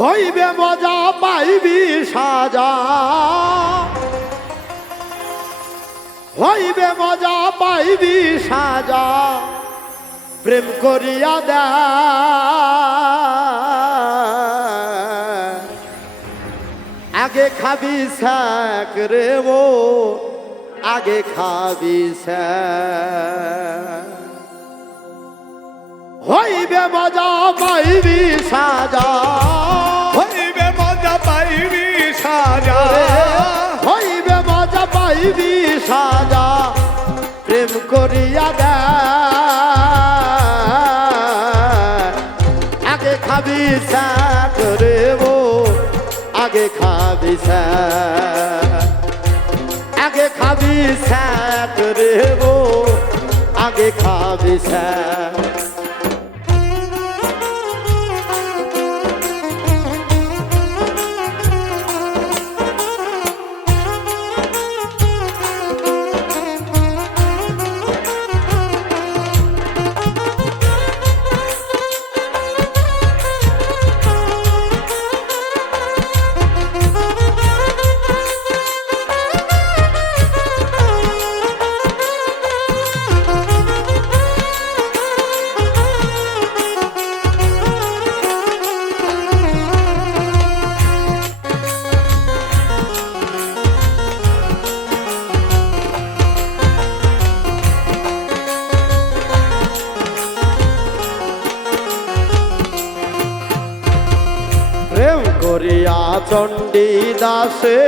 হইবে মজা পাইবি সাজা, হইবে মজা পাইবি সাজা, প্রেম করিয়া দে আগে খাবি শাক রে ও আগে খাবি শাক। হইবে মজা পাইবি সাজা, হইবে মজা পাইবি সাজা, হইবে মজা পাইবি সাজা, প্রেম করিয়া দে আগে খাবি শাক রে ও আগে খাবি শাক, আগে খাবি শাক রে ও আগে খাবি শাক। প্রেম করিয়া চণ্ডী দাসে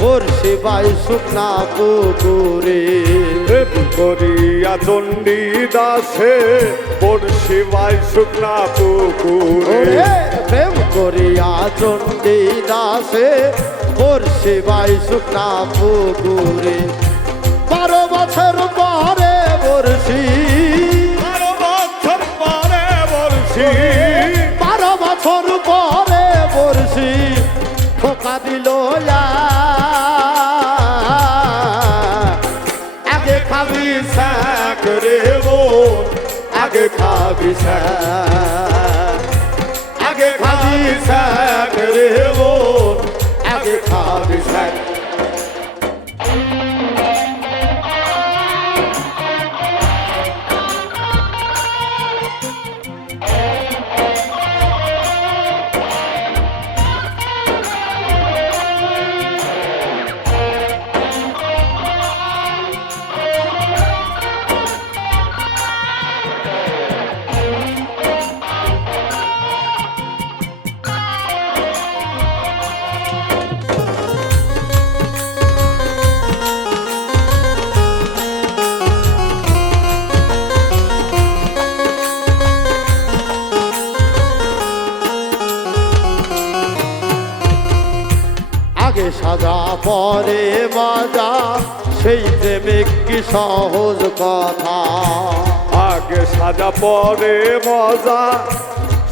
বর্ষি বাই শুকনা পুকুরে, প্রেম করিয়া চণ্ডী দাসে বর্ষি বাই শুকনা পুকুরে, প্রেম করিয়া চণ্ডী দাসে বর্ষি বাই শুকনা পুকুরে। 12 বছর পরে বর্ষি, 12 বছর পরে বর্ষি, 12 বছর পরে বর্ষি ঠোকা দিল আগে খাবি শাক রে ও আগে খাবি শাক, আগে খাবি শাক রে ও আগে খাবি শাক। আগে সাজা পরে মজা সেই প্রেমিক কি সহজ কথা, আগে সাজা পরে মজা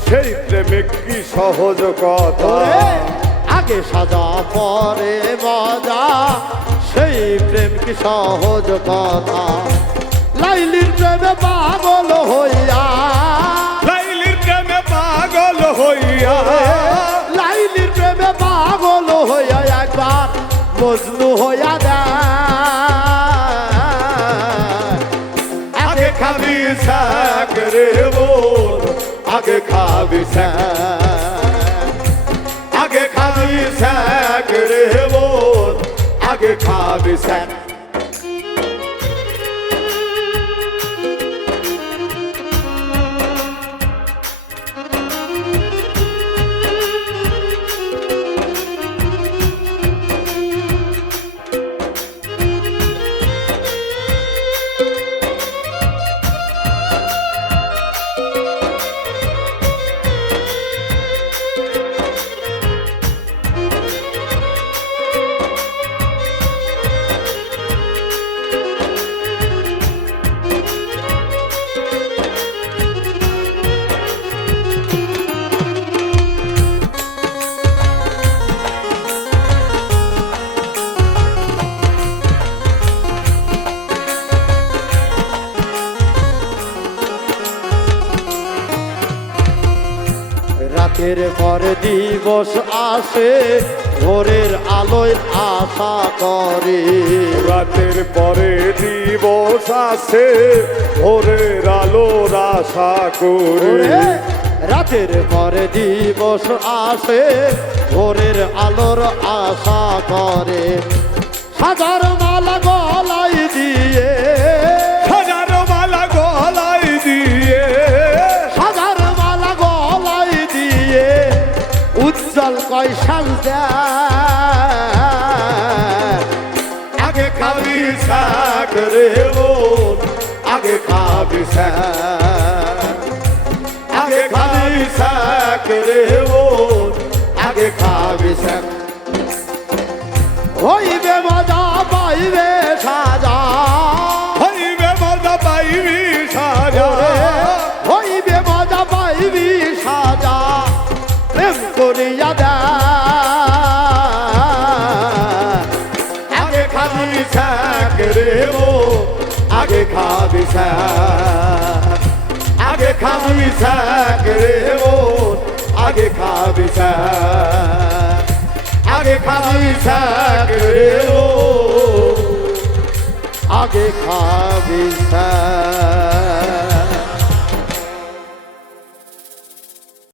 সেই প্রেমিক কি সহজ কথা, আগে সাজা পরে মজা সেই প্রেম কি সহজ কথা। লাইলির প্রেমে পাগল হইয়া, লাইলির প্রেমে পাগল হইয়া, লাইলির প্রেমে পাগল হইয়া একবার মজনু হইয়া দেয় আগে খাবি শাক রে বোন আগে খাবি শাক, আগে খাবি শাক রে বোন আগে খাবি শাক। রাতের পর দিবস আসে ভোরের আলোয় আশা করে রাতের পরে দিবস আসে ভোরের আলোর আশা করে ওরে, রাতের পরে দিবস আসে ভোরের আলোর আশা করে হাজার মালা গলায় দিয়ে হাজার মালা গলায় দিয়ে হাজার মালা গলায় দিয়ে উজ্জ্বল কয় সাজদা আগে খাবি শাক রে বোন আগে খাবি শাক আগে খাবি শাক রে বোন আগে খাবি শাক হইবে মজা পাইবে সাজা হইবে মজা পাইবি সাজা হইবে মজা পাইবি সাজা প্রেম করিয়া দা আগে খাবি শাক রে বোন আগে খাবি শাক আগে খাবি শাক রে বোন আগে খাবি শাক আগে খাবি শাক রে বোন আগে খাবি শাক